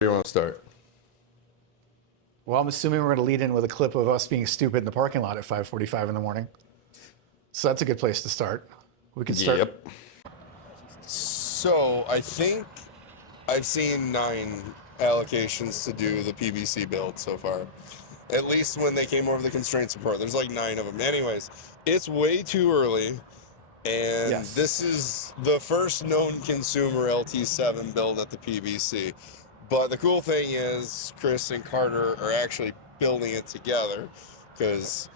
Do you want to start? Well, I'm assuming we're going to lead in with a clip of us being stupid in the parking lot at 5:45 in the morning. So that's a good place to start. We can start. Yep. So I think I've seen 9 allocations to do the PBC build so far. At least when they came over the constraints report. There's like 9 of them. Anyways, it's way too early. And Yes. This is the first known consumer LT7 build at the PBC. But the cool thing is Chris and Carter are actually building it together because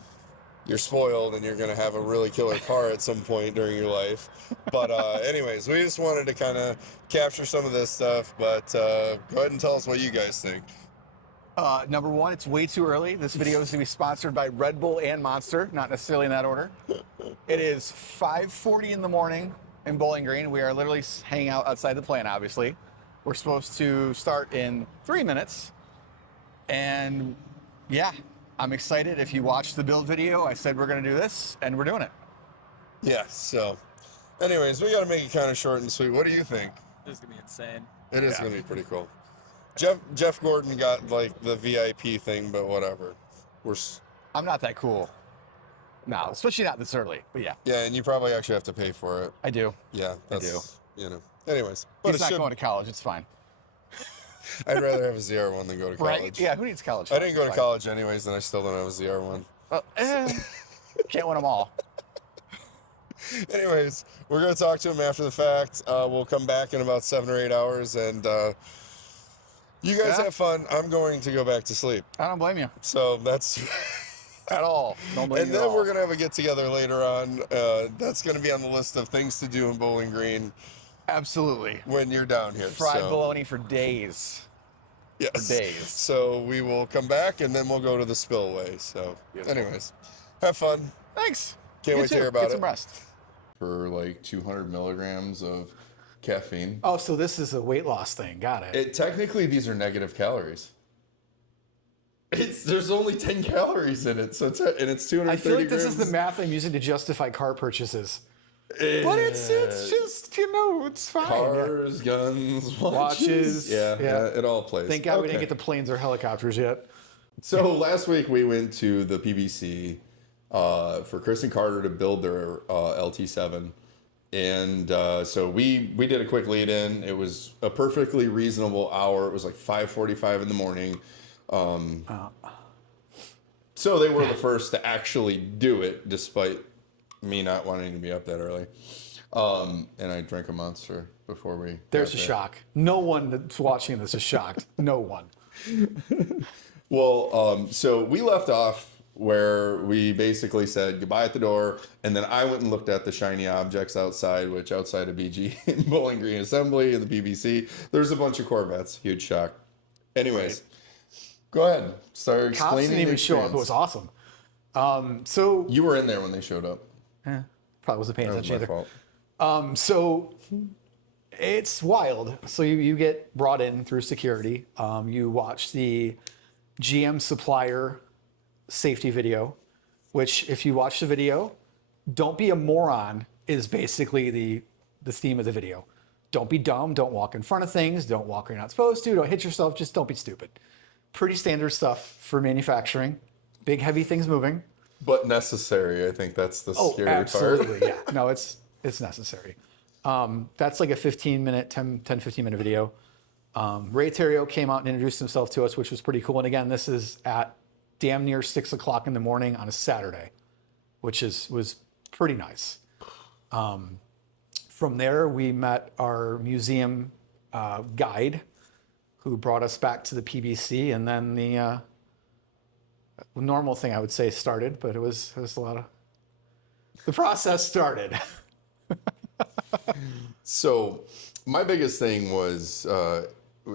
you're spoiled and you're going to have a really killer car at some point during your life. But anyways, we just wanted to kind of capture some of this stuff. But go ahead and tell us what you guys think. Number one, it's way too early. This video is going to be sponsored by Red Bull and Monster, not necessarily in that order. It is 5:40 in the morning in Bowling Green. We are literally hanging out outside the plant, obviously. We're supposed to start in 3 minutes. And yeah, I'm excited. If you watched the build video, I said we're going to do this, and we're doing it. Yeah, so anyways, we got to make it kind of short and sweet. What do you think? This is gonna be insane. It is going to be pretty cool. Jeff Gordon got like the VIP thing, but whatever. I'm not that cool. No, especially not this early, but yeah. Yeah, and you probably actually have to pay for it. I do. Yeah, that's, do. you know. Anyways, but He's not going to college. It's fine. I'd rather have a ZR1 than go to college. Right? Yeah, who needs college? I didn't go to It's college anyways, and I still don't have a ZR1. fine. Can't win them all. Anyways, we're going to talk to him after the fact. We'll come back in about 7 or 8 hours, and you guys have fun. I'm going to go back to sleep. I don't blame you So that's... at all. Don't blame And you at then all. we're going to have a get-together later on. That's going to be on the list of things to do in Bowling Green Absolutely. when you're down here. Fried so, bologna for days. yes. for days. So we will come back, and then we'll go to the spillway. So anyways, have fun. Thanks. Can't You wait to too. hear about Get it. some rest. For like 200 milligrams of caffeine. Oh, so this is a weight loss thing. Got it. Technically, these are negative calories. There's only 10 calories in it, so it's 230 I feel like this grams. is the math I'm using to justify car purchases. But it's just, it's fine. Cars, guns, Watches. Yeah, Yeah. it all plays. Thank God we didn't Okay. get the planes or helicopters yet. So last week we went to the PBC for Chris and Carter to build their LT7. And so we did a quick lead in. It was a perfectly reasonable hour. It was like 5:45 in the morning. So they were the first to actually do it, despite me not wanting to be up that early. And I drank a Monster before we. There's got a there. shock. No one that's watching this is shocked. No one. Well, so we left off where we basically said goodbye at the door, and then I went and looked at the shiny objects outside, which outside of BG and Bowling Green Assembly and the BBC, there's a bunch of Corvettes. Huge shock. Anyways, go ahead. Start Cops explaining didn't the even show up. It was experience. awesome. So You were in there when they showed up. probably wasn't paying That was attention my either. fault. So it's wild. So you get brought in through security. You watch the GM supplier safety video, which if you watch the video, don't be a moron is basically the theme of the video. Don't be dumb. Don't walk in front of things. Don't walk where you're not supposed to. Don't hit yourself. Just don't be stupid. Pretty standard stuff for manufacturing. Big, heavy things moving. But necessary. I think that's the scary part. Absolutely, yeah. No, it's necessary. That's like a 15 minute, 10, 15 minute video. Ray Terrio came out and introduced himself to us, which was pretty cool. And again, this is at damn near 6 o'clock in the morning on a Saturday, which was pretty nice. From there, we met our museum guide who brought us back to the PBC, and then the normal thing I would say started, but it was a lot of, the process started. So my biggest thing was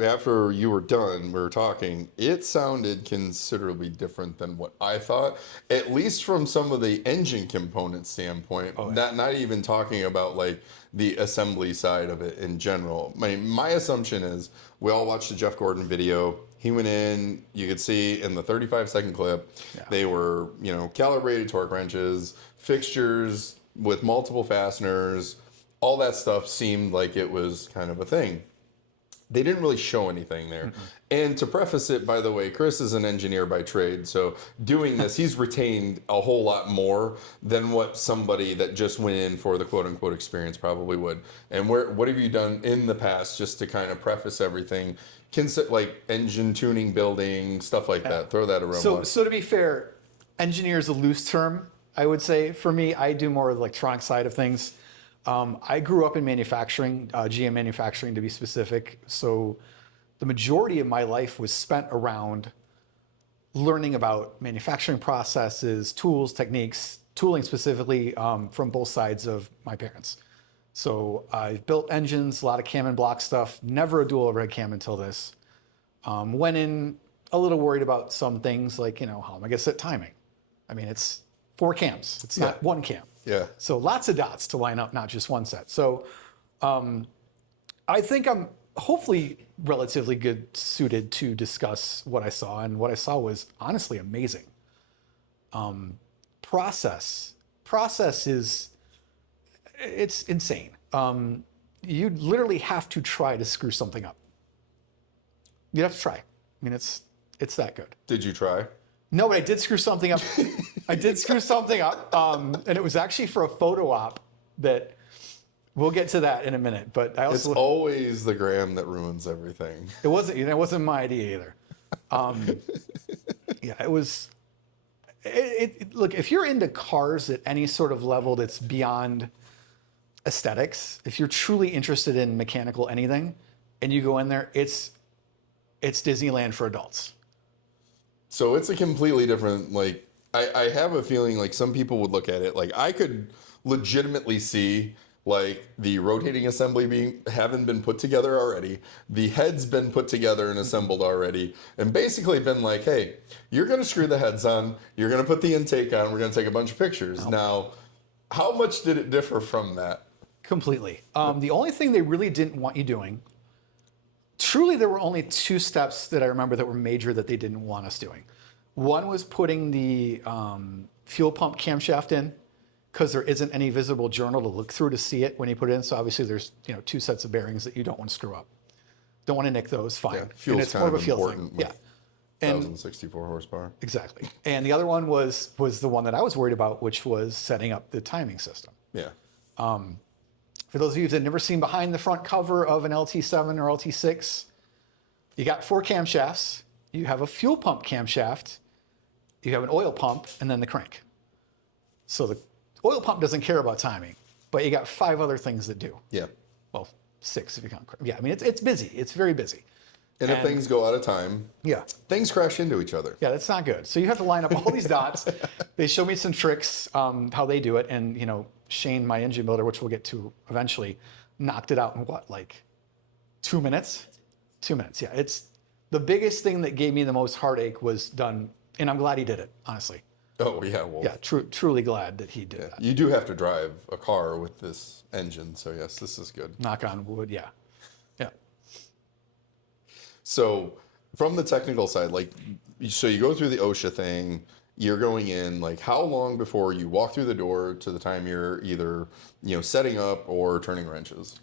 after you were done, we were talking, it sounded considerably different than what I thought, at least from some of the engine component standpoint, not even talking about like the assembly side of it in general. My assumption is we all watched the Jeff Gordon video. He went in, you could see in the 35-second clip, they were, calibrated torque wrenches, fixtures with multiple fasteners, all that stuff seemed like it was kind of a thing. they didn't really show anything there. And to preface it, by the way, Chris is an engineer by trade, so doing this, he's retained a whole lot more than what somebody that just went in for the quote unquote experience probably would. And what have you done in the past just to kind of preface everything? Like engine tuning, building, stuff like that. Throw that around. So to be fair, engineer is a loose term, I would say. For me, I do more of the electronic side of things. I grew up in manufacturing, GM manufacturing to be specific. So the majority of my life was spent around learning about manufacturing processes, tools, techniques, tooling specifically from both sides of my parents. So I've built engines, a lot of cam and block stuff, never a dual overhead cam until this. Went in a little worried about some things like, how am I going to set timing? I mean, it's 4 cams. It's not 1 cam. Yeah. So lots of dots to line up, not just one set. So I think I'm hopefully relatively good suited to discuss what I saw. And what I saw was honestly amazing. Process is, it's insane. You literally have to try to screw something up. You have to try. I mean, it's that good. Did you try? No, but I did screw something up. And it was actually for a photo op that we'll get to that in a minute. But I also It's always the gram that ruins everything. it wasn't my idea either. Yeah, it was. Look, if you're into cars at any sort of level that's beyond aesthetics, if you're truly interested in mechanical anything, and you go in there, it's Disneyland for adults. So it's a completely different, like, I have a feeling like some people would look at it, like I could legitimately see like the rotating assembly having been put together already, the head's been put together and assembled already, and basically been like, hey, you're going to screw the heads on, you're going to put the intake on, we're going to take a bunch of pictures. Now, how much did it differ from that? Completely. The only thing they really didn't want you doing, truly there were only 2 steps that I remember that were major that they didn't want us doing. One was putting the fuel pump camshaft in, because there isn't any visible journal to look through to see it when you put it in. So obviously there's 2 sets of bearings that you don't want to screw up. Don't want to nick those, fine. Yeah, fuel's and it's kind more of of a fuel important thing. with Yeah. 1,064 horsepower. Exactly. And the other one was the one that I was worried about, which was setting up the timing system. Yeah. For those of you that have never seen behind the front cover of an LT7 or LT6, you got 4 camshafts, you have a fuel pump camshaft, you have an oil pump, and then the crank. So the oil pump doesn't care about timing, but you got 5 other things that do. Yeah. Well, 6 if you count crank. Yeah, I mean, it's busy. It's very busy. And if things go out of time, Yeah. things crash into each other. Yeah, that's not good. So you have to line up all these dots. They show me some tricks, how they do it. And, Shane, my engine builder, which we'll get to eventually, knocked it out in what, like 2 minutes? 2 minutes, yeah. It's the biggest thing that gave me the most heartache was done. And I'm glad he did it, honestly. Oh, yeah. Well, Yeah, truly glad that he did that. you do have to drive a car with this engine. So, yes, this is good. Knock on wood, yeah. Yeah. So, from the technical side, so you go through the OSHA thing, you're going in, how long before you walk through the door to the time you're either, setting up or turning wrenches?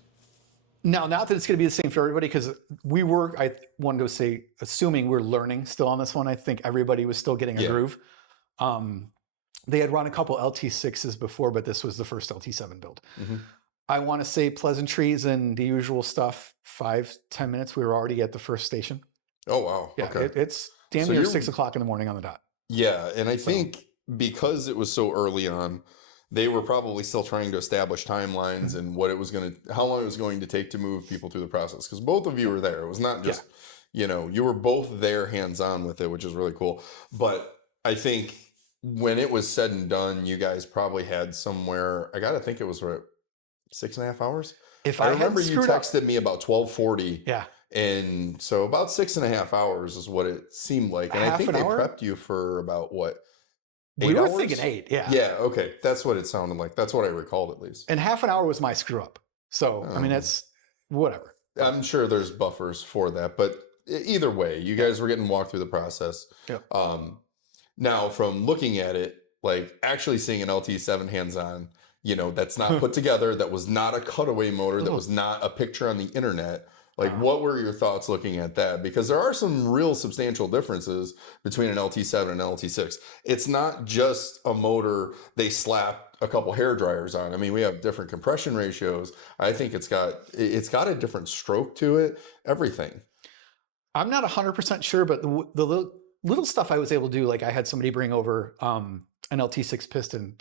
Now, not that it's going to be the same for everybody, because I wanted to say, assuming we're learning still on this one, I think everybody was still getting a groove. They had run a couple LT6s before, but this was the first LT7 build. Mm-hmm. I want to say pleasantries and the usual stuff, 5-10 minutes, we were already at the first station. Oh, wow. Yeah, Okay. it's damn near 6 o'clock in the morning on the dot. Yeah, and I think because it was so early on, they were probably still trying to establish timelines and how long it was going to take to move people through the process. Because both of you were there. It was not just, you were both there hands-on with it, which is really cool. But I think when it was said and done, you guys probably had somewhere, I got to think it was 6.5 hours. If I I remember you screwed up- texted me about 12:40. Yeah. And so about 6.5 hours is what it seemed like. And I Half think an they hour? prepped you for about what? We 8 were hours? thinking 8, yeah. Yeah, okay. That's what it sounded like. That's what I recalled at least. And half an hour was my screw up. So, I mean, that's whatever. I'm sure there's buffers for that, but either way, you guys were getting walked through the process. Yeah. Now, from looking at it, actually seeing an LT7 hands-on, that's not put together, that was not a cutaway motor, that was not a picture on the internet. Like, what were your thoughts looking at that? Because there are some real substantial differences between an LT7 and an LT6. It's not just a motor they slap a couple hair dryers on. I mean, we have different compression ratios. I think it's got a different stroke to it. Everything. I'm not 100% sure, but the little stuff I was able to do, like I had somebody bring over an LT6 piston,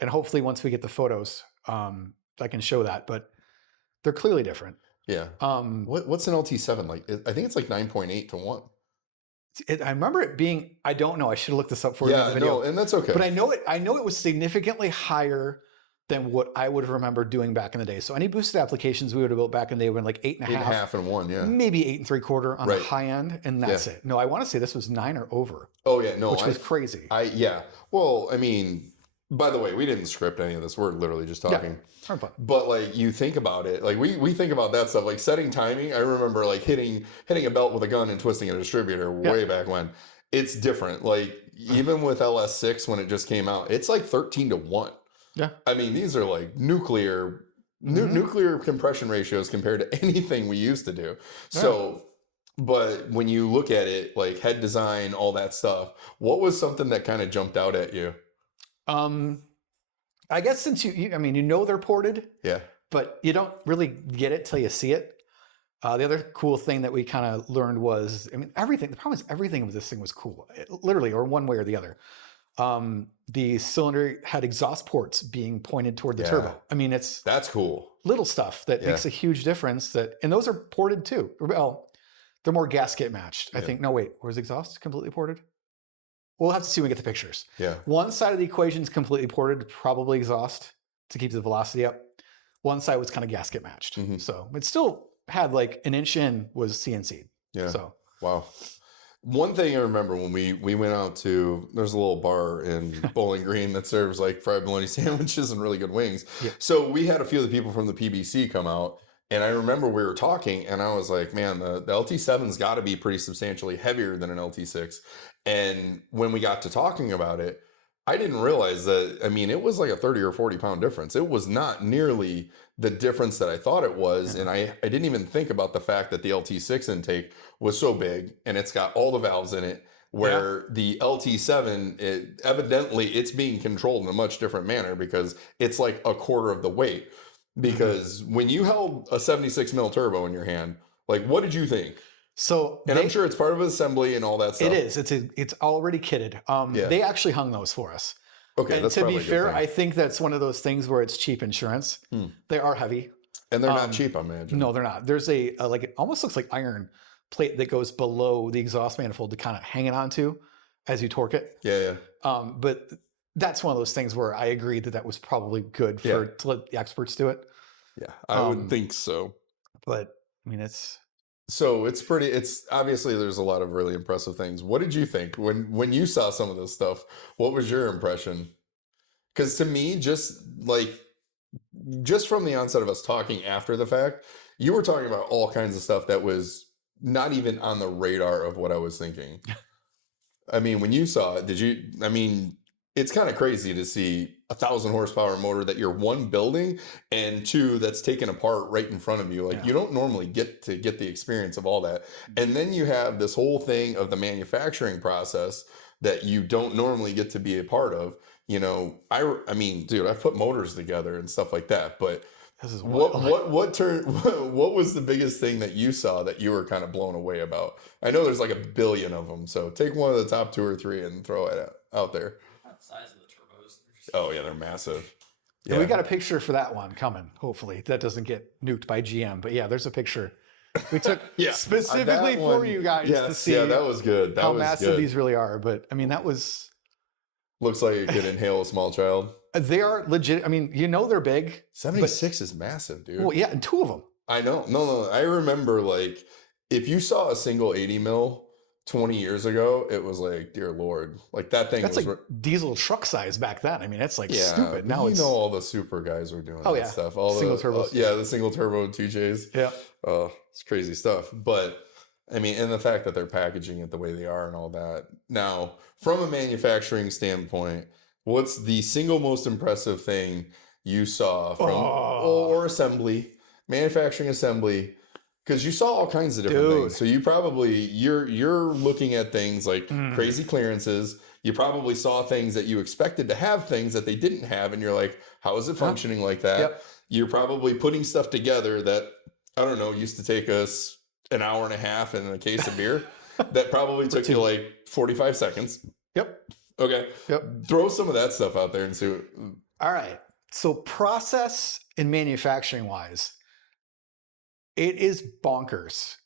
and hopefully once we get the photos, I can show that. But they're clearly different. Yeah. What's an LT7 like? I think it's like 9.8 to 1. I remember it being, I don't know. I should have looked this up for you in the video. No, and that's okay. But I know it was significantly higher than what I would remember doing back in the day. So any boosted applications we would have built back in the day were like 8.5. 8.5 and 1, yeah. Maybe 8 3/4 on Right. the high end, and that's it. No, I want to say this was 9 or over. Oh yeah, no, which was crazy. Well, I mean, by the way, we didn't script any of this. We're literally just talking. Yeah, fun. But like you think about it, like we think about that stuff, like setting timing. I remember like hitting a belt with a gun and twisting a distributor way back when. It's different. Like even with LS6 when it just came out, it's like 13 to 1. Yeah. I mean, these are like nuclear compression ratios compared to anything we used to do. Yeah. So, but when you look at it, like head design, all that stuff, what was something that kind of jumped out at you? I guess since I mean, you know they're ported, Yeah. but you don't really get it till you see it. The other cool thing that we kind of learned was, I mean, everything. The problem is everything of this thing was cool, literally, or one way or the other. The cylinder had exhaust ports being pointed toward the turbo. I mean, that's cool. Little stuff that makes a huge difference. And those are ported too. Well, they're more gasket matched, I think. No, wait, was exhaust completely ported? We'll have to see when we get the pictures. Yeah. One side of the equation is completely ported, probably exhaust to keep the velocity up. One side was kind of gasket matched. So it still had like an inch in was CNC'd. Yeah. So wow. One thing I remember when we went out to, there's a little bar in Bowling Green that serves like fried bologna sandwiches and really good wings. Yeah. So we had a few of the people from the PBC come out, and I remember we were talking, and I was like, man, the LT7's got to be pretty substantially heavier than an LT6. And when we got to talking about it, I didn't realize that, I mean, it was like a 30 or 40 pound difference. It was not nearly the difference that I thought it was. And I didn't even think about the fact that the LT6 intake was so big and it's got all the valves in it, where the LT7, evidently it's being controlled in a much different manner because it's like a quarter of the weight. Because when you held a 76 mil turbo in your hand, like what did you think? So I'm sure it's part of assembly and all that stuff. It is. It's already kitted. They actually hung those for us. Okay, and that's to be probably a good fair, thing. I think that's one of those things where it's cheap insurance. They are heavy. And they're not cheap, I imagine. No, they're not. There's a like it almost looks like iron plate that goes below the exhaust manifold to kind of hang it onto as you torque it. Yeah. But that's one of those things where I agree that was probably good to let the experts do it. Yeah, I would think so. But I mean, it's obviously there's a lot of really impressive things. What did you think when you saw some of this stuff? What was your impression? Because to me, just from the onset of us talking after the fact, you were talking about all kinds of stuff that was not even on the radar of what I was thinking. I mean, when you saw it, it's kind of crazy to see 1,000 horsepower motor that you're one building and two that's taken apart right in front of you. Like you don't normally get the experience of all that. And then you have this whole thing of the manufacturing process that you don't normally get to be a part of. You know, I mean, dude, I've put motors together and stuff like that, but this is what was the biggest thing that you saw that you were kind of blown away about? I know there's like a billion of them, so take one of the top 2 or 3 and throw it out there. Size of the turbos. Oh yeah, they're massive. Yeah, we got a picture for that one coming. Hopefully that doesn't get nuked by GM. But yeah, there's a picture we took specifically for you guys to see. Yeah, that was good. How massive these really are. But I mean, that was looks like it could inhale a small child. They are legit. I mean, they're big. 76 is massive, dude. Well, yeah, and 2 of them. I know. No. I remember like if you saw a single 80 mil 20 years ago, it was like, dear Lord, like that thing that's was like diesel truck size back then. I mean, it's like yeah, stupid. Now it's all the super guys were doing that stuff. All single the turbos. the single turbo 2Js. Yeah. It's crazy stuff. But I mean, and the fact that they're packaging it the way they are and all that. Now, from a manufacturing standpoint, what's the single most impressive thing you saw from or assembly, manufacturing assembly because you saw all kinds of different Dude. things. So you probably you're looking at things like crazy clearances. You probably saw things that you expected to have things that they didn't have, and you're like, how is it functioning like that? Yep. You're probably putting stuff together that, I don't know, used to take us an hour and a half and a case of beer. That probably took you like 45 seconds. Yep. Okay. Yep. Throw some of that stuff out there and see what, All right. So process and manufacturing wise, it is bonkers.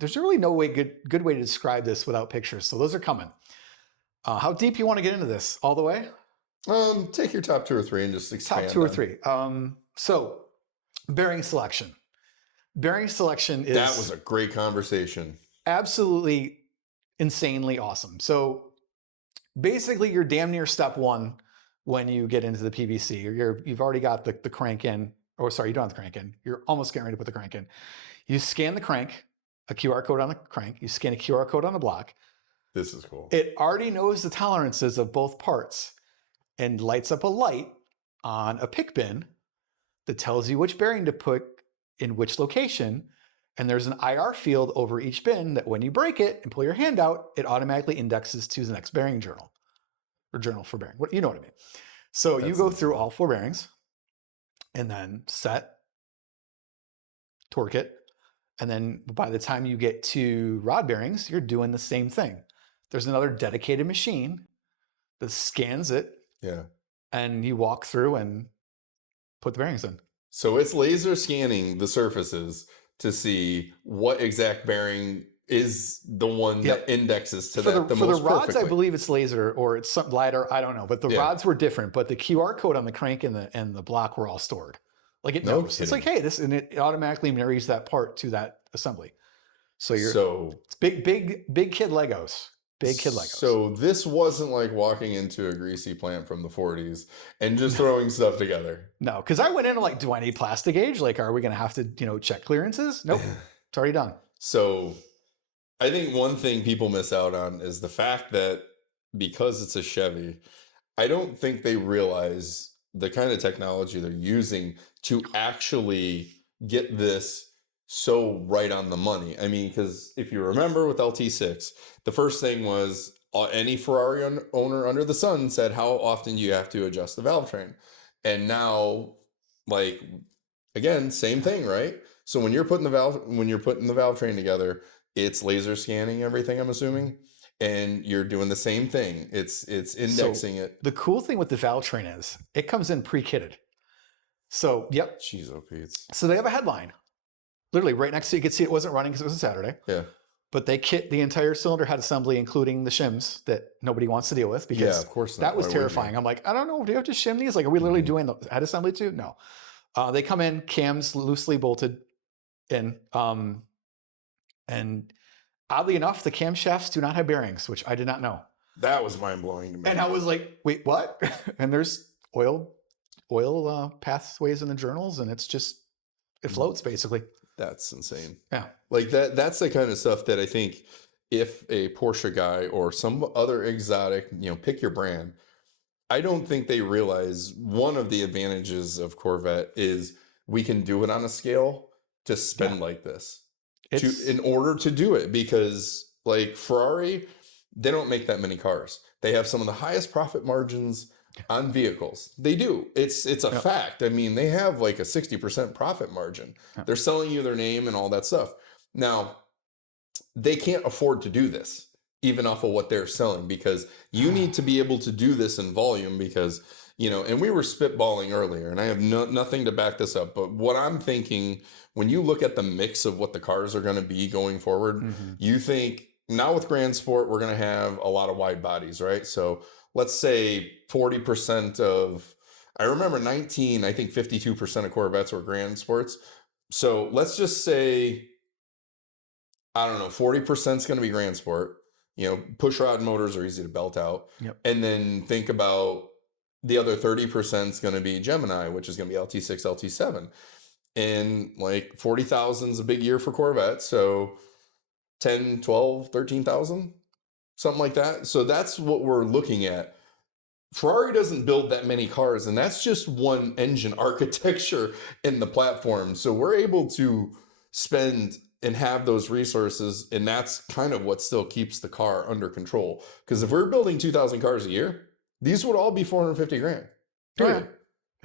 There's really no good way to describe this without pictures. So those are coming. How deep you want to get into this? All the way? take your top 2 or 3 and just expand. Top 2 or on. 3. So bearing selection. Bearing selection is That was a great conversation. absolutely insanely awesome. So basically you're damn near step 1 when you get into the PBC. You've already got the crank in, or sorry, you don't have the crank in. You're almost getting ready to put the crank in. You scan the crank, a QR code on the crank. You scan a QR code on the block. This is cool. It already knows the tolerances of both parts and lights up a light on a pick bin that tells you which bearing to put in which location. And there's an IR field over each bin that when you break it and pull your hand out, it automatically indexes to the next bearing journal, or journal for bearing. You know what I mean. So you go through all 4 bearings and then set, torque it. And then by the time you get to rod bearings, you're doing the same thing. There's another dedicated machine that scans it. Yeah. And you walk through and put the bearings in. So it's laser scanning the surfaces to see what exact bearing is the one that indexes to that the most For the rods, perfectly. I believe it's laser or it's some LiDAR. I don't know, but the rods were different. But the QR code on the crank and the block were all stored. Like it knows. It's like, hey, this, and it automatically marries that part to that assembly. So it's big kid Legos. Big kid Legos. So this wasn't like walking into a greasy plant from the 40s and just throwing stuff together. No, because I went in and like, do I need plastic gauge? Like, are we going to have to, check clearances? Nope, it's already done. So I think one thing people miss out on is the fact that because it's a Chevy, I don't think they realize the kind of technology they're using to actually get this so right on the money. I mean, because if you remember with LT6, the first thing was any Ferrari owner under the sun said, how often do you have to adjust the valve train? And now, like, again, same thing, right? So when you're putting the valve train together, it's laser scanning everything, I'm assuming, and you're doing the same thing. It's indexing it. The cool thing with the valve train is it comes in pre-kitted. So, yep. Jeez, oh Pete's. So they have a headline. Literally right next to you could see it wasn't running because it was a Saturday. Yeah. But they kit the entire cylinder head assembly, including the shims that nobody wants to deal with because of course not. that was Why would you? terrifying. I'm like, I don't know. Do you have to shim these? Like, are we literally doing the head assembly too? No. They come in cams loosely bolted in. And oddly enough, the camshafts do not have bearings, which I did not know. That was mind blowing to me. And I was like, wait, what? And there's oil pathways in the journals, and it floats basically. That's insane. Yeah. Like that's the kind of stuff that I think if a Porsche guy or some other exotic, pick your brand, I don't think they realize one of the advantages of Corvette is we can do it on a scale to spend like this in order to do it, because like Ferrari, they don't make that many cars. They have some of the highest profit margins on vehicles. They do. It's a fact. I mean, they have like a 60% profit margin. They're selling you their name and all that stuff. Now, they can't afford to do this, even off of what they're selling, because you need to be able to do this in volume because, and we were spitballing earlier, and I have nothing to back this up, but what I'm thinking, when you look at the mix of what the cars are going to be going forward, you think, now with Grand Sport, we're going to have a lot of wide bodies, right? So let's say 40% of, I remember I think 52% of Corvettes were Grand Sports. So let's just say, I don't know, 40% is going to be Grand Sport. Push rod motors are easy to belt out. Yep. And then think about the other 30% is going to be Gemini, which is going to be LT6, LT7. And like 40,000 is a big year for Corvette. So 10, 12, 13,000, something like that. So that's what we're looking at Ferrari doesn't build that many cars, and that's just one engine architecture in the platform. So we're able to spend and have those resources, and that's kind of what still keeps the car under control. Because if we're building 2,000 cars a year, these would all be 450 grand. Period.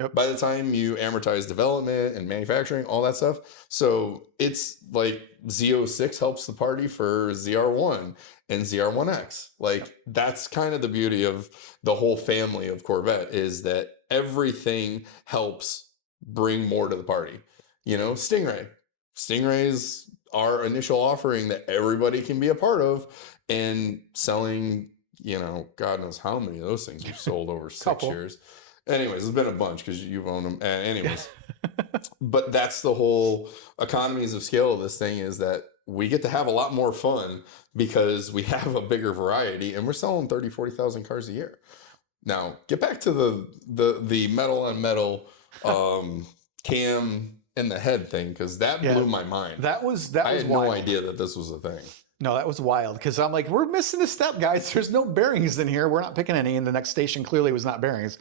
Yep. By the time you amortize development and manufacturing, all that stuff. So it's like Z06 helps the party for ZR1 and ZR1X. Like that's kind of the beauty of the whole family of Corvette, is that everything helps bring more to the party. You know, Stingray's our initial offering that everybody can be a part of, and selling, you know, God knows how many of those things we've sold over 6 years. Anyways, it's been a bunch because you've owned them. Anyways, but that's the whole economies of scale of this thing, is that we get to have a lot more fun because we have a bigger variety, and we're selling 30, 40,000 cars a year. Now, get back to the metal on metal cam in the head thing, because that blew my mind. I had no idea that this was a thing. No, that was wild, because I'm like, we're missing a step, guys. There's no bearings in here. We're not picking any, and the next station clearly was not bearings.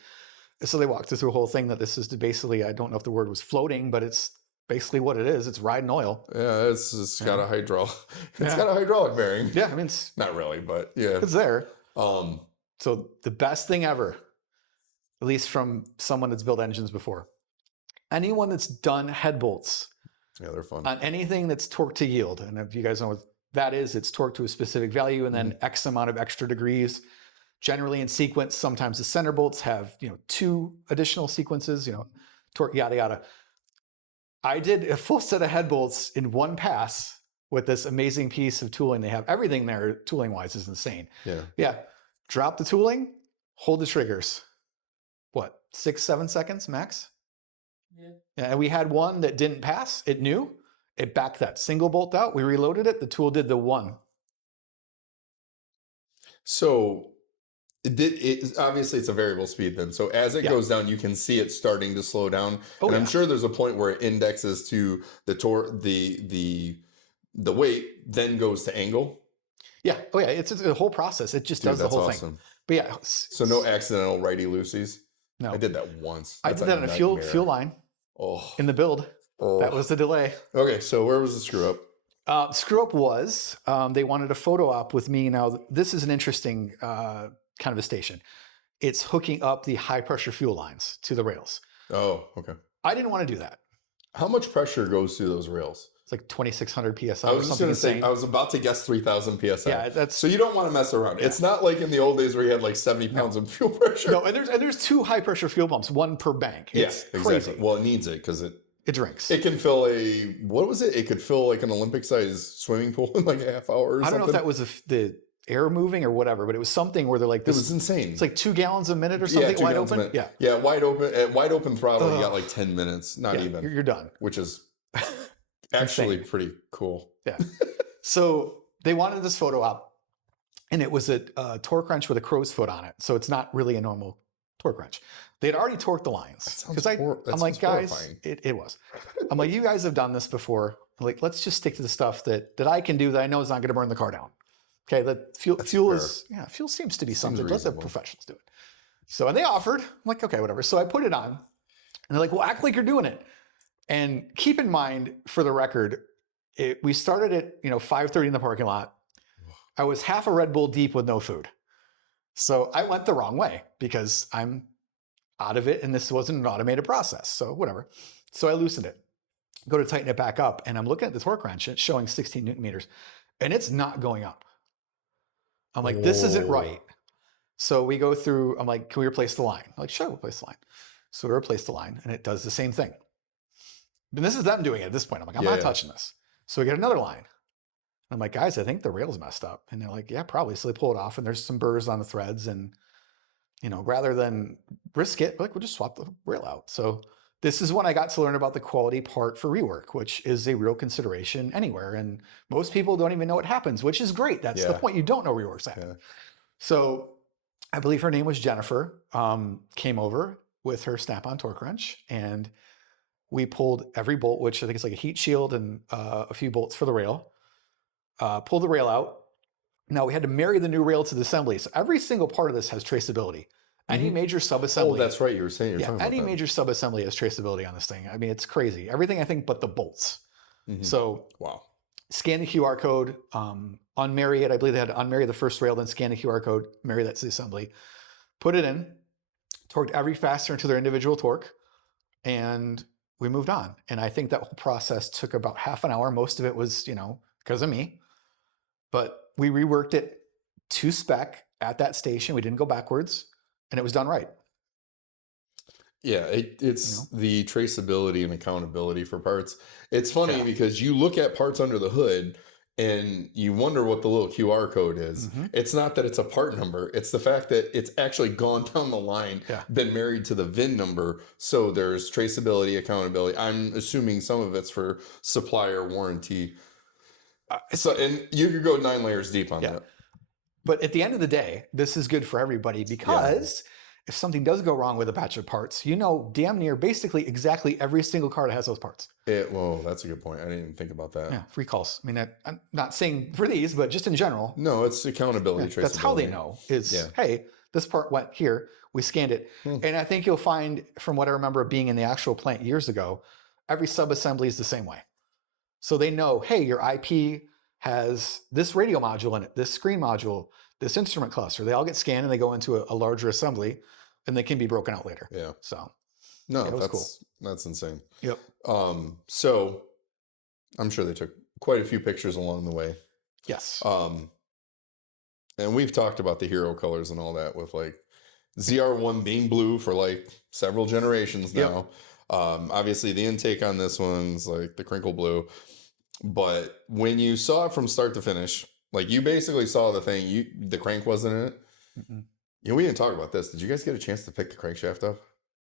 So they walked us through a whole thing that this is basically, I don't know if the word was floating, but it's basically what it is. It's riding oil. Yeah, it's got a hydraulic. It's got a hydraulic bearing. Yeah, I mean, it's not really, but yeah, it's there. So the best thing ever, at least from someone that's built engines before, anyone that's done head bolts, yeah, they're fun on anything that's torque to yield. And if you guys know what that is, it's torque to a specific value and then X amount of extra degrees. Generally in sequence, sometimes the center bolts have, 2 additional sequences, torque, yada, yada. I did a full set of head bolts in one pass with this amazing piece of tooling they have. Everything there, tooling-wise, is insane. Yeah. Yeah. Drop the tooling, hold the triggers. What, 6-7 seconds max? Yeah. And we had one that didn't pass. It knew. It backed that single bolt out. We reloaded it. The tool did the one. So obviously it's a variable speed then. So as it goes down, you can see it starting to slow down. And I'm sure there's a point where it indexes to the torque, the weight, then goes to angle. Yeah. Oh yeah. It's a whole process. It just does the whole thing. But yeah. So no accidental righty loosies. No. I did that once. I did that in a fuel line. Oh. In the build. Oh. That was the delay. Okay. So where was the screw up? Screw up was they wanted a photo op with me. Now this is an interesting kind of a station. It's hooking up the high pressure fuel lines to the rails. Oh, okay. I didn't want to do that. How much pressure goes through those rails? It's like 2,600 PSI. I was just going to say, I was about to guess 3,000 PSI. Yeah, that's so you don't want to mess around. Yeah. It's not like in the old days where you had like 70 pounds of fuel pressure. No, and there's 2 high pressure fuel pumps, one per bank. It's crazy. Exactly. Well, it needs it because it drinks. It can fill what was it? It could fill like an Olympic-sized swimming pool in like a half hour or something. I don't know if that was the air moving or whatever, but it was something where they're like, this, it was insane. It's like 2 gallons a minute or something, wide open. Yeah, wide open. At wide open throttle, you got like 10 minutes, not even. You're done. Which is actually pretty cool. Yeah. So they wanted this photo op, and it was a torque wrench with a crow's foot on it. So it's not really a normal torque wrench. They had already torqued the lines. Because I'm like, guys, it was. I'm like, you guys have done this before. I'm like, let's just stick to the stuff that I can do that I know is not going to burn the car down. Okay, the fuel seems to be something. Let's have professionals do it. So, and they offered. I'm like, okay, whatever. So I put it on, and they're like, well, act like you're doing it. And keep in mind, for the record, we started at 5:30 in the parking lot. I was half a Red Bull deep with no food. So I went the wrong way because I'm out of it, and this wasn't an automated process. So whatever. So I loosened it, go to tighten it back up, and I'm looking at the torque wrench. It's showing 16 Newton meters, and it's not going up. I'm like, this isn't right. So we go through, I'm like, can we replace the line? I'm like, sure, we'll replace the line. So we replace the line, and it does the same thing. And this is them doing it at this point. I'm like, I'm not touching this. So we get another line. I'm like, guys, I think the rail's messed up. And they're like, yeah, probably. So they pull it off, and there's some burrs on the threads. And, rather than risk it, we'll just swap the rail out. So this is when I got to learn about the quality part for rework, which is a real consideration anywhere. And most people don't even know what happens, which is great. That's the point. You don't know reworks happen. Yeah. So I believe her name was Jennifer, came over with her snap-on torque wrench, and we pulled every bolt, which I think is like a heat shield and a few bolts for the rail, pulled the rail out. Now we had to marry the new rail to the assembly. So every single part of this has traceability. Any major Oh, subassembly. that's right. You were saying you're talking about Any that. major subassembly has traceability on this thing. I mean, it's crazy. Everything I think but the bolts. So Wow. scan the QR code, unmarry it. I believe they had to unmarry the first rail, then scan the QR code, marry that to the assembly, put it in, torqued every fastener to their individual torque, and we moved on. And I think that whole process took about half an hour. Most of it was, because of me. But we reworked it to spec at that station. We didn't go backwards, and it was done right. Yeah, it's the traceability and accountability for parts. It's funny because you look at parts under the hood and you wonder what the little QR code is. It's not that it's a part number. It's the fact that it's actually gone down the line, been married to the VIN number. So there's traceability, accountability. I'm assuming some of it's for supplier warranty. And you could go 9 layers deep on that. But at the end of the day, this is good for everybody because if something does go wrong with a batch of parts, damn near basically exactly every single car that has those parts. Well, that's a good point. I didn't even think about that. Yeah, recalls. I mean, I'm not saying for these, but just in general. No, it's accountability, traceability. That's how they know hey, this part went here. We scanned it. And I think you'll find, from what I remember being in the actual plant years ago, every subassembly is the same way. So they know, hey, your IP has this radio module in it, this screen module, this instrument cluster. They all get scanned and they go into a larger assembly, and they can be broken out later. Yeah. So no, that's cool. That's insane. Yep. So I'm sure they took quite a few pictures along the way. Yes. And we've talked about the hero colors and all that with like ZR1 being blue for like several generations now. Obviously the intake on this one's like the crinkle blue. But when you saw it from start to finish, like you basically saw the thing, the crank wasn't in it. We didn't talk about this. Did you guys get a chance to pick the crankshaft up?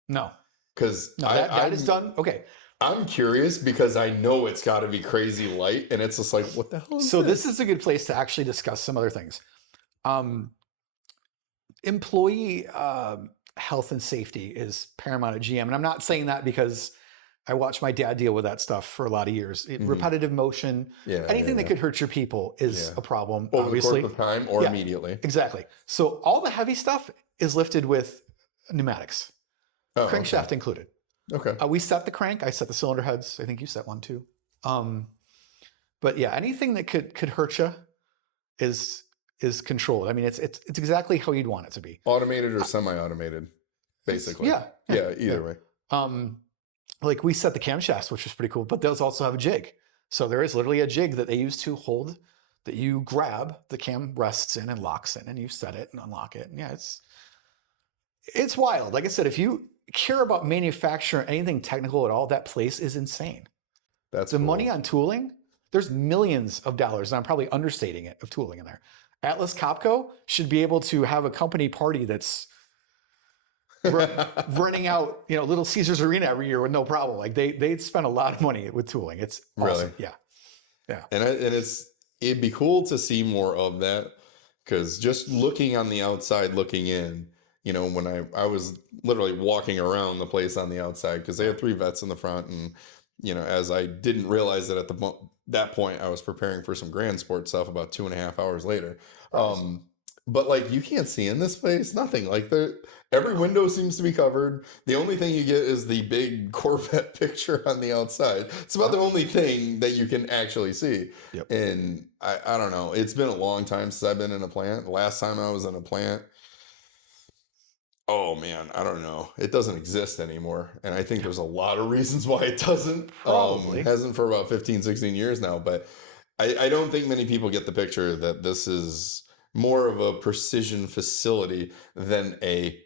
No. Because that is done. Okay. I'm curious because I know it's got to be crazy light, and it's just like, what the hell is this is a good place to actually discuss some other things. Employee health and safety is paramount at GM. And I'm not saying that because I watched my dad deal with that stuff for a lot of years. Repetitive motion, anything that could hurt your people is a problem, over obviously. the course of time or immediately. Exactly. So all the heavy stuff is lifted with pneumatics, crankshaft included. Okay. We set the crank. I set the cylinder heads. I think you set one too. But yeah, anything that could hurt you is controlled. I mean, it's exactly how you'd want it to be. Automated or semi-automated, basically. Yeah, either way. Like we set the camshafts, which was pretty cool, but those also have a jig. So there is literally a jig that they use to hold, that you grab, the cam rests in and locks in, and you set it and unlock it. And yeah, it's wild. Like I said, if you care about manufacturing anything technical at all, that place is insane. That's the cool. money on tooling. There's millions of dollars, and I'm probably understating it, of tooling in there. Atlas Copco should be able to have a company party that's running out, Little Caesars Arena every year with no problem. Like they'd spend a lot of money with tooling. It's awesome. Really, yeah. And it'd be cool to see more of that, because just looking on the outside, looking in, when I was literally walking around the place on the outside, because they had 3 vets in the front, and as I didn't realize that at that point I was preparing for some Grand Sport stuff about 2.5 hours later. But like you can't see in this place, nothing. Like every window seems to be covered. The only thing you get is the big Corvette picture on the outside. It's about the only thing that you can actually see. Yep. And I don't know. It's been a long time since I've been in a plant. The last time I was in a plant, oh man, I don't know. It doesn't exist anymore. And I think there's a lot of reasons why it doesn't. Probably. Hasn't for about 15, 16 years now. But I don't think many people get the picture that this is more of a precision facility than a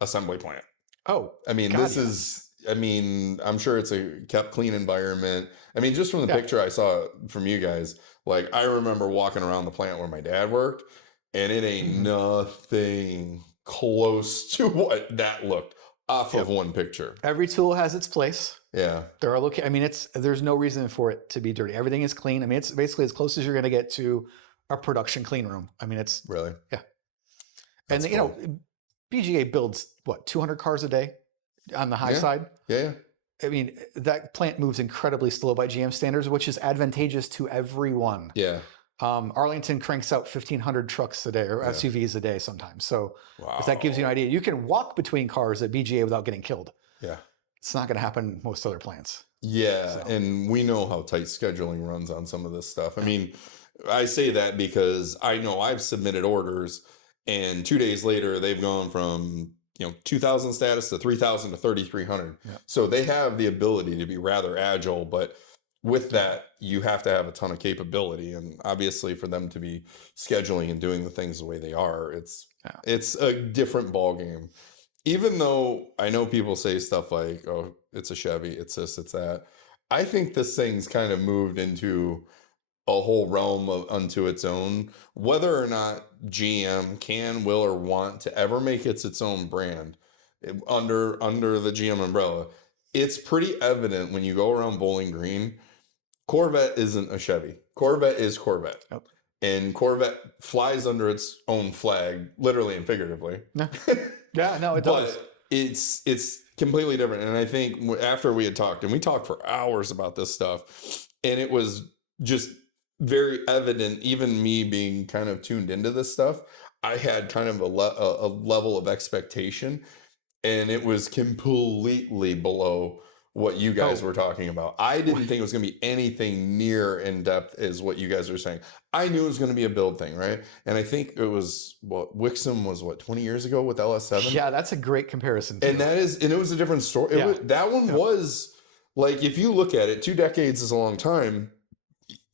assembly plant. Oh, I mean, I'm sure it's a kept clean environment. I mean, just from the picture I saw from you guys, like I remember walking around the plant where my dad worked, and it ain't nothing close to what that looked off of one picture. Every tool has its place. Yeah. There are there's no reason for it to be dirty. Everything is clean. I mean, it's basically as close as you're going to get to a production clean room. I mean, it's really, That's and cool. BGA builds 200 cars a day on the high side. Yeah. I mean, that plant moves incredibly slow by GM standards, which is advantageous to everyone. Yeah. Arlington cranks out 1,500 trucks a day or SUVs a day sometimes. So if that gives you an idea, you can walk between cars at BGA without getting killed. Yeah. It's not going to happen in most other plants. Yeah, and we know how tight scheduling runs on some of this stuff. I mean, I say that because I know I've submitted orders, and 2 days later they've gone from 2,000 status to 3,000 to 3,300. Yeah. So they have the ability to be rather agile, but with that you have to have a ton of capability, and obviously for them to be scheduling and doing the things the way they are, it's a different ball game. Even though I know people say stuff like, oh, it's a Chevy, it's this, it's that. I think this thing's kind of moved into a whole realm unto its own. Whether or not GM can, will, or want to ever make its own brand under the GM umbrella, it's pretty evident when you go around Bowling Green. Corvette isn't a Chevy. Corvette is Corvette. Yep. And Corvette flies under its own flag, literally and figuratively. Yeah, no, it does. But it's completely different. And I think after we had talked, and we talked for hours about this stuff, and it was just very evident, even me being kind of tuned into this stuff, I had kind of a level of expectation, and it was completely below what you guys were talking about. I didn't think it was going to be anything near in depth as what you guys were saying. I knew it was going to be a build thing, right? And I think it was Wixom was 20 years ago with LS7. Yeah, that's a great comparison. And it was a different story. That one was like, if you look at it, 2 decades is a long time.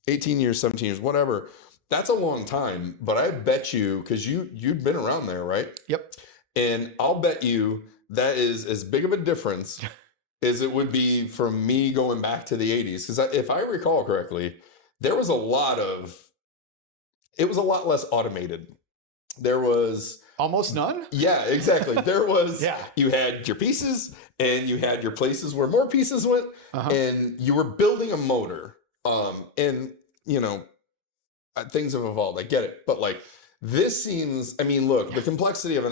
18 years, 17 years, whatever. That's a long time. But I bet you, because you'd been around there, right? Yep. And I'll bet you that is as big of a difference as it would be from me going back to the 80s. Because if I recall correctly, it was a lot less automated. There was almost none. Yeah, exactly. There was, you had your pieces and you had your places where more pieces went, and you were building a motor. And things have evolved. I get it. But like, this seems, I mean, look, the complexity of a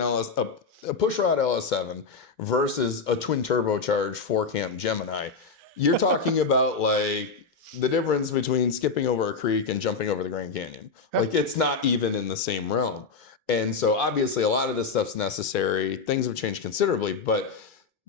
pushrod LS7 versus a twin turbocharged 4-cam Gemini, you're talking about like the difference between skipping over a creek and jumping over the Grand Canyon. Like, it's not even in the same realm. And so obviously a lot of this stuff's necessary. Things have changed considerably, but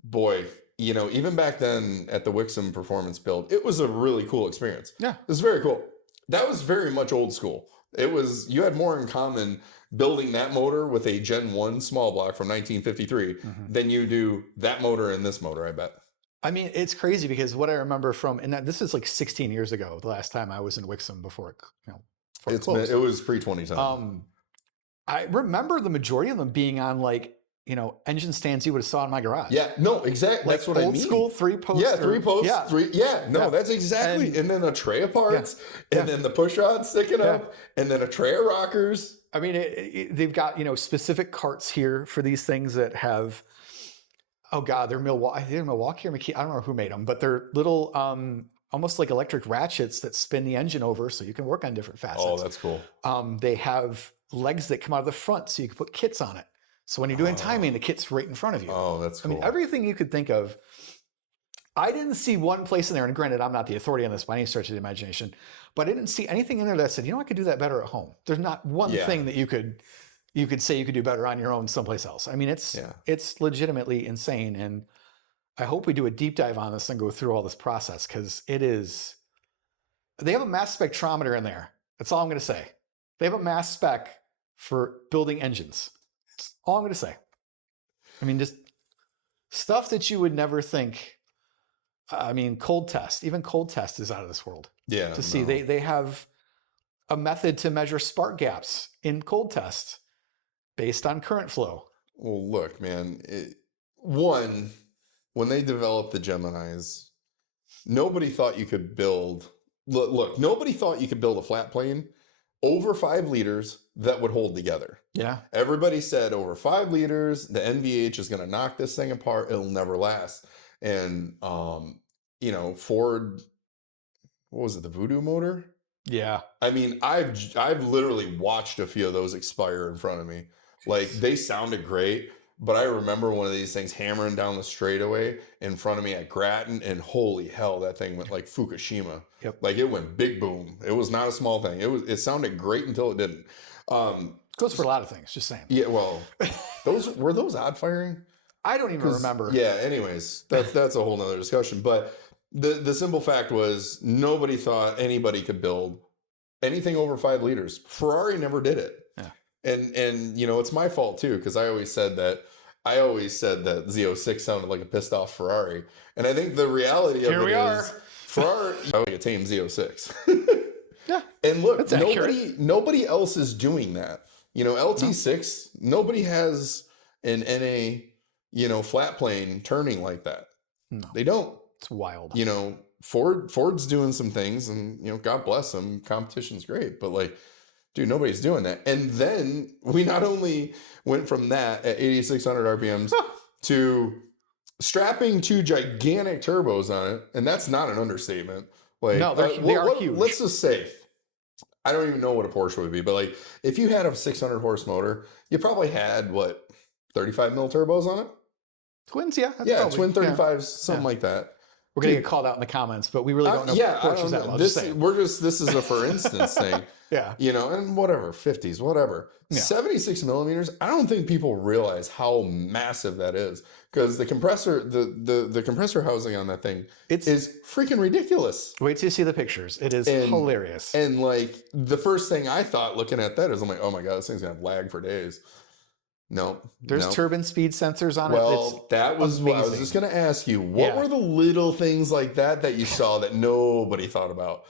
boy, even back then at the Wixom performance build, it was a really cool experience. Yeah. It was very cool. That was very much old school. You had more in common building that motor with a Gen 1 small block from 1953 than you do that motor and this motor, I bet. I mean, it's crazy because what I remember and this is like 16 years ago, the last time I was in Wixom before it closed. It was pre-2010. I remember the majority of them being on like, engine stands you would have saw in my garage. Yeah, no, exactly. Like that's what I mean. Old school 3-post. Yeah, 3-post. That's exactly. And then a tray of parts, and then the push rod sticking up, and then a tray of rockers. I mean, they've got, specific carts here for these things that have, oh God, they're Milwaukee or McKee. I don't know who made them, but they're little, almost like electric ratchets that spin the engine over so you can work on different facets. Oh, that's cool. They have legs that come out of the front so you can put kits on it. So when you're doing timing, the kit's right in front of you. Oh, that's cool. I mean, everything you could think of. I didn't see one place in there, and granted, I'm not the authority on this by any stretch of the imagination, but I didn't see anything in there that said, I could do that better at home. There's not one thing that you could say you could do better on your own someplace else. I mean, it's legitimately insane, and I hope we do a deep dive on this and go through all this process, because it is. They have a mass spectrometer in there. That's all I'm going to say. They have a mass spec for building engines. That's all I'm going to say. I mean, just stuff that you would never think. I mean, cold test, even cold test is out of this world. Yeah. To see, they have a method to measure spark gaps in cold test based on current flow. Well, look, man, when they developed the Geminis, nobody thought you could build, nobody thought you could build a flat plane over 5 liters that would hold together. Yeah. Everybody said over 5 liters, the NVH is going to knock this thing apart. It'll never last. And, Ford, what was it? The Voodoo motor? Yeah. I mean, I've literally watched a few of those expire in front of me. Like, they sounded great. but I remember one of these things hammering down the straightaway in front of me at Grattan, and holy hell, that thing went like Fukushima. Yep. Like it went big boom. It was not a small thing. It sounded great until it didn't. Goes for a lot of things, just saying. Yeah, well, were those odd firing? I don't even remember. Yeah, anyways, that's a whole nother discussion. But the simple fact was nobody thought anybody could build anything over 5 liters. Ferrari never did it. Yeah. And you know, it's my fault too, because I always said that Z06 sounded like a pissed off Ferrari. And I think the reality of Here we it are. is Ferrari like a tame Z06. Yeah. And look, That's accurate. nobody else is doing that. You know, LT6, nobody has an NA, you know, flat plane turning like that. No. They don't. It's wild. You know, Ford's doing some things, and you know, God bless them. Competition's great, but like, dude, nobody's doing that. And then we not only went from that at 8,600 RPMs to strapping 2 gigantic turbos on it, and that's not an understatement. Like, No, they are huge. Let's just say, I don't even know what a Porsche would be, but like, if you had a 600 horse motor, you probably had what, 35 mil turbos on it? Twins, yeah. That's Yeah, probably, twin 35s, something like that. We're going to get called out in the comments, but we really don't know Porsches that well. This is a for instance thing. Yeah. You know, and whatever, 50s, whatever. Yeah. 76 millimeters, I don't think people realize how massive that is. Because the compressor, the compressor housing on that thing is freaking ridiculous. Wait till you see the pictures. It is hilarious. And like the first thing I thought looking at that is, I'm like, oh my God, this thing's gonna have lag for days. No. There's turbine speed sensors on it. Well, that was what I was just going to ask you. What were the little things like that you saw that nobody thought about?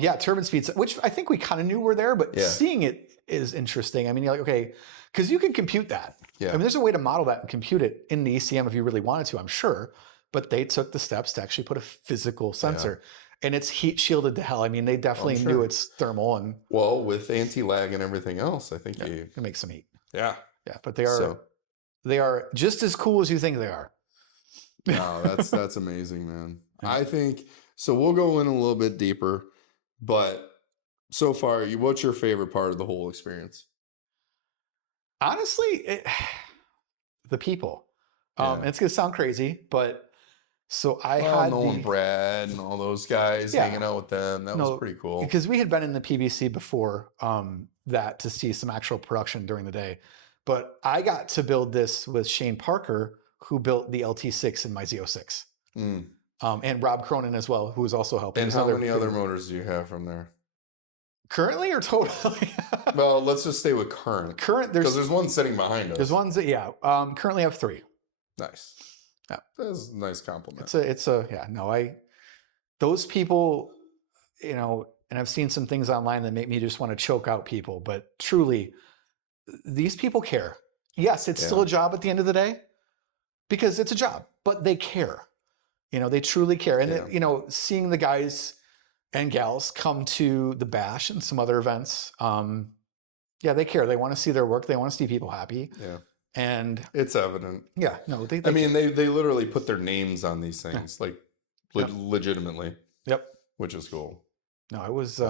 Yeah, turbine speeds, which I think we kind of knew were there, but seeing it is interesting. I mean, you're like, okay, because you can compute that. Yeah. I mean, there's a way to model that and compute it in the ECM if you really wanted to, I'm sure. But they took the steps to actually put a physical sensor. And it's heat shielded to hell. I mean, they definitely knew it's thermal. And well, with anti-lag and everything else, I think it makes some heat. Yeah. Yeah, but they are just as cool as you think they are. No, that's amazing, man. I think so. We'll go in a little bit deeper, but so far, what's your favorite part of the whole experience? Honestly, the people. It's gonna sound crazy, but so I had knowing Brad and all those guys, hanging out with them. That was pretty cool. Because we had been in the PBC before that to see some actual production during the day. But I got to build this with Shane Parker, who built the LT6 in my Z06. And Rob Cronin as well, who was also helping. And how many other motors do you have from there? Currently or totally? Well, let's just stay with current. Because there's one sitting behind us. There's ones that, currently I have 3. Nice. Yeah. That's a nice compliment. Those people, you know, and I've seen some things online that make me just want to choke out people, but truly, these people care. Yes, it's still a job at the end of the day because it's a job, but they care. You know, they truly care. And, you know, seeing the guys and gals come to the Bash and some other events, they care. They want to see their work. They want to see people happy. Yeah. And it's evident. Yeah. No, they literally put their names on these things, like legitimately. Yep. Which is cool. No, it was...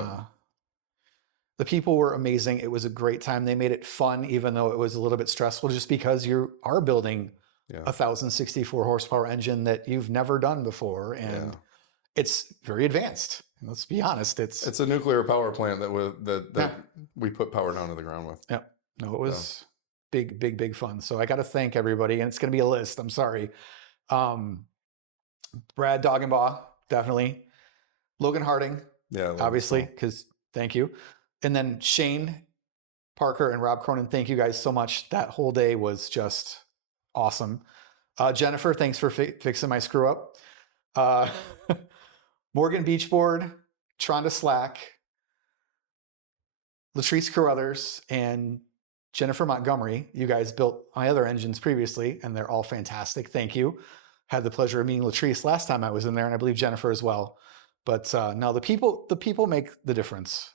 The people were amazing. It was a great time. They made it fun, even though it was a little bit stressful, just because you are building a 1,064 horsepower engine that you've never done before, and it's very advanced. And let's be honest, it's a nuclear power plant that we put power down to the ground with. Yeah, no, it was big fun. So I got to thank everybody, and it's going to be a list. I'm sorry, Brad Doggenbaugh, definitely, Logan Harding, obviously, because thank you. And then Shane Parker and Rob Cronin, thank you guys so much. That whole day was just awesome. Jennifer, thanks for fixing my screw up. Morgan Beachboard, Tronda Slack, Latrice Carruthers, and Jennifer Montgomery. You guys built my other engines previously, and they're all fantastic. Thank you. Had the pleasure of meeting Latrice last time I was in there, and I believe Jennifer as well. But no, the people make the difference.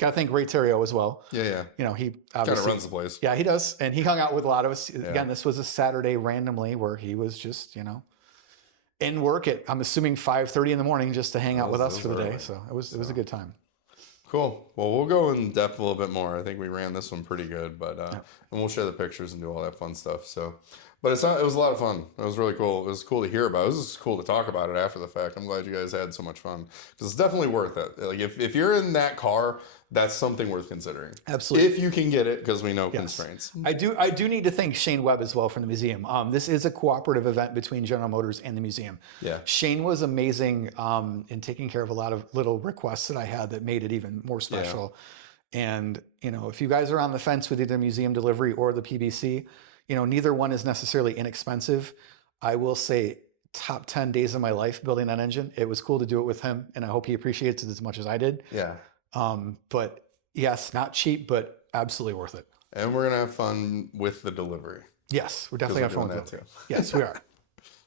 Got to thank Ray Terrio as well. Yeah. You know, he obviously kind of runs the place. Yeah, he does. And he hung out with a lot of us. Yeah. Again, this was a Saturday randomly where he was just, you know, in work at, I'm assuming 5:30 in the morning just to hang out with us for the day. So it was a good time. Cool. Well, we'll go in depth a little bit more. I think we ran this one pretty good, but and we'll share the pictures and do all that fun stuff. So, but it's not. It was a lot of fun. It was really cool. It was cool to hear about. It was just cool to talk about it after the fact. I'm glad you guys had so much fun because it's definitely worth it. Like if you're in that car, that's something worth considering. Absolutely. If you can get it, because we know constraints. I do need to thank Shane Webb as well from the museum. This is a cooperative event between General Motors and the museum. Yeah. Shane was amazing in taking care of a lot of little requests that I had that made it even more special. And if you guys are on the fence with either museum delivery or the PBC, neither one is necessarily inexpensive. I will say top 10 days of my life building that engine. It was cool to do it with him, and I hope he appreciates it as much as I did. Yeah. But yes, not cheap, but absolutely worth it. And we're gonna have fun with the delivery. Yes, we're definitely having fun with that it. too. Yes, we are.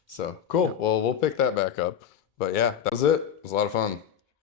So cool. Well, we'll pick that back up. But yeah, that was it. It was a lot of fun.